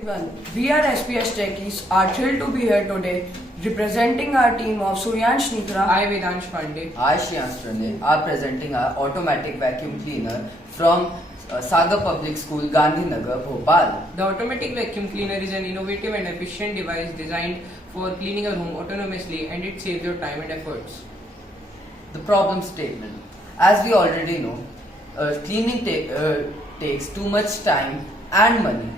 Everyone, we are SPS Techies are thrilled to be here today representing our team of Suryansh I, Vedansh Pandey. I, Shriyans are presenting our automatic vacuum cleaner from Sagar Public School, Gandhinagar, Bhopal. The automatic vacuum cleaner is an innovative and efficient device designed for cleaning a room autonomously, and it saves your time and efforts. The problem statement. As we already know, cleaning takes too much time and money.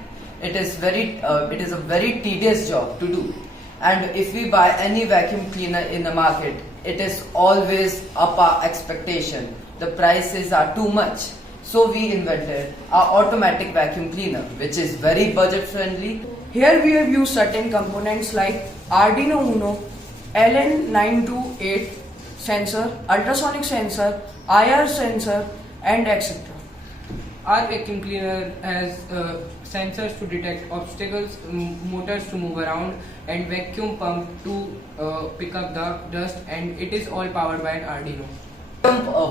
It is a very tedious job to do. And if we buy any vacuum cleaner in the market, it is always up our expectation. The prices are too much. So we invented our automatic vacuum cleaner, which is very budget friendly. Here we have used certain components like Arduino Uno, LN928 sensor, ultrasonic sensor, IR sensor and etc. Our vacuum cleaner has sensors to detect obstacles, motors to move around, and vacuum pump to pick up the dust, and it is all powered by an Arduino.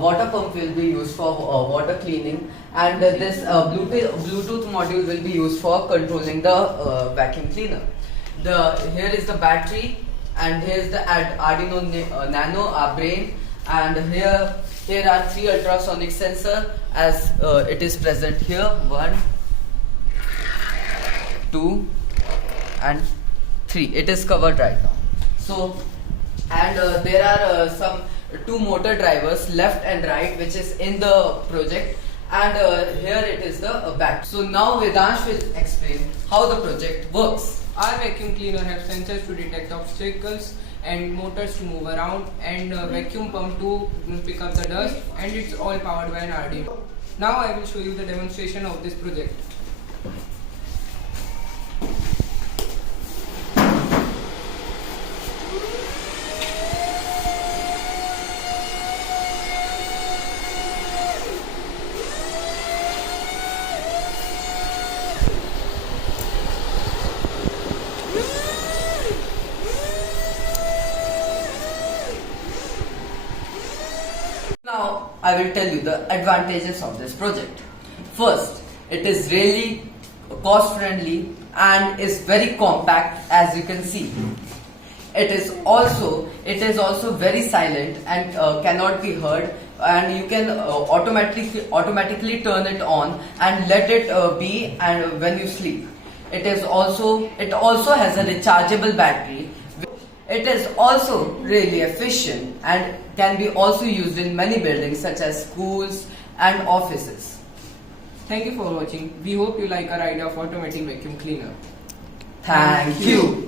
Water pump will be used for water cleaning, and this Bluetooth module will be used for controlling the vacuum cleaner. Here is the battery, and here is the Arduino Nano, our brain, and here are 3 ultrasonic sensors as it is present here. 1, 2 and 3. It is covered right now. So, and there are some 2 motor drivers left and right, which is in the project, and here it is the back. So now Vedansh will explain how the project works. Our vacuum cleaner has sensors to detect obstacles and motors to move around, and vacuum pump to pick up the dust, and it's all powered by an Arduino. Now I will show you the demonstration of this project. Now I will tell you the advantages of this project. First, it is really cost friendly and is very compact, as you can see. It is also very silent and cannot be heard, and you can automatically turn it on and let it be and when you sleep. It also has a rechargeable battery. It is also really efficient and can be also used in many buildings such as schools and offices. Thank you for watching. We hope you like our idea of automatic vacuum cleaner. Thank you.